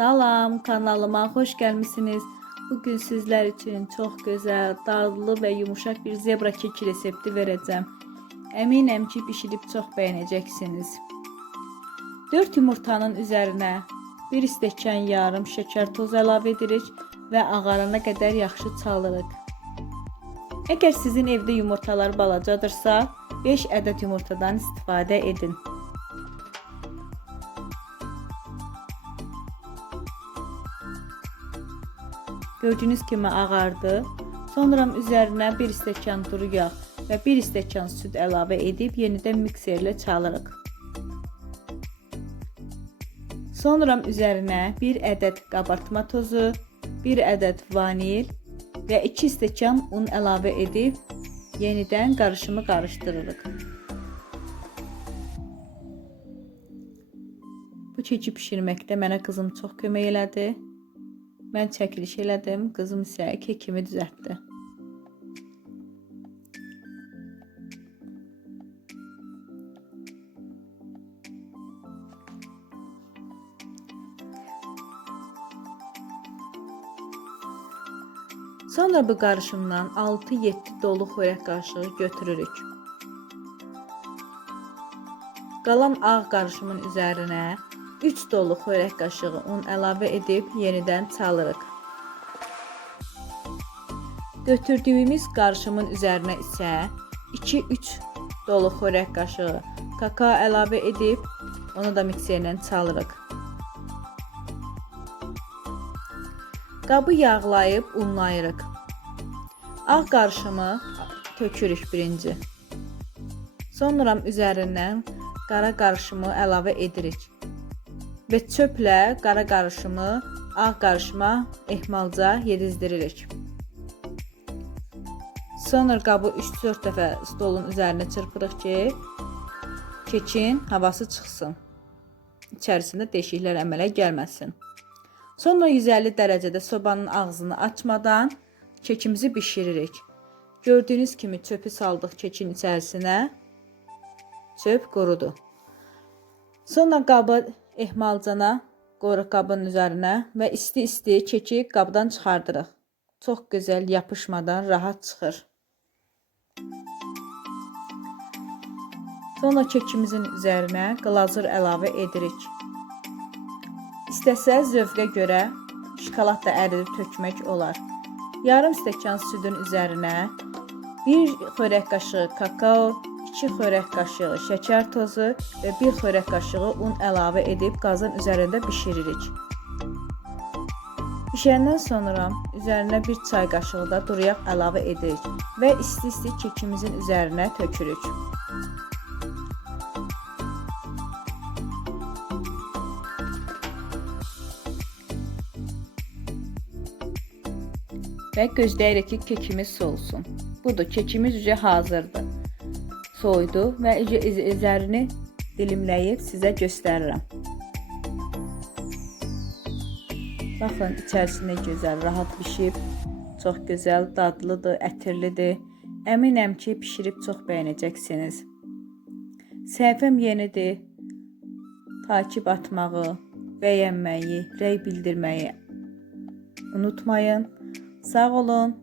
Salam, kanalıma hoş gelmişsiniz. Bugün sizler için çok güzel, dadlı ve yumuşak bir zebra keki resepti vereceğim. Eminim ki pişirip çok beğeneceksiniz. 4 yumurtanın üzerine 1 stəkan yarım şeker tozu əlavə edirik və ağarana qədər yaxşı çalırıq. Əgər sizin evdə yumurtalar balacadırsa, 5 ədəd yumurtadan istifadə edin. Gördüyünüz kimi ağardı. Sonra üzərinə 1 stəkan duru yağ və 1 stəkan süd əlavə edib yenidən mikserlə çalırıq. Sonra üzərinə 1 ədəd qabartma tozu, 1 ədəd vanil və 2 stəkan un əlavə edib yenidən qarışımı qarışdırırıq. Bu keki bişirməkdə mənə qızım çox kömək elədi. Mən çəkiliş elədim, qızım isə kekimi düzəltdi. Sonra bu qarışımdan 6-7 dolu xörək qaşığı götürürük. Qalan ağ qarışımın üzərinə 3 dolu xörək qaşığı un əlavə edib yenidən çalırıq. Götürdüyümüz qarışımın üzərinə isə 2-3 dolu xörək qaşığı kakao əlavə edib onu da mikserlə çalırıq. Qabı yağlayıb unlayırıq. Ağ qarışımı tökürük birinci. Sonra üzərindən qara qarışımı əlavə edirik. Və çöplə qara qarışımı ağ qarışıma ehmalca yedizdiririk. Sonra qabı 3-4 dəfə stolun üzərinə çırpırıq ki, kekin havası çıxsın. İçərisində deşiklər əmələ gəlməsin. Sonra 150 dərəcədə sobanın ağzını açmadan kekimizi bişiririk. Gördüyünüz kimi çöpü saldıq kekin içərisinə. Çöp qurudu. Sonra qabı ehmalcana qoyuruq qabın üzərinə və isti-isti keki qabdan çıxardırıq. Çox gözəl yapışmadan rahat çıxır. Sonra kekimizin üzərinə glazur əlavə edirik. İstəsəz zövqə görə şokolad da əridib tökmək olar. Yarım stəkan südün üzərinə 1 xörək qaşığı kakao, 2 xörək qaşığı şəkər tozu və 1 xörək qaşığı un əlavə edib qazın üzərində bişiririk. Bişəndən sonra üzərinə 1 çay qaşığı da duru yağ əlavə edirik və isti-isti kekimizin üzərinə tökürük. Və gözləyirik ki, kekimiz soğusun. Budur, kekimiz üzə hazırdır. Soydu və üzə- üz- üzərini dilimləyib sizə göstərirəm. Baxın, içərisində gözəl, rahat bişib, çox gözəl, dadlıdır, ətirlidir. Əminəm ki, bişirib çox bəyənəcəksiniz. Səhifəm yenidir. Takip atmağı, bəyənməyi, rəy bildirməyi unutmayın. Sağ olun.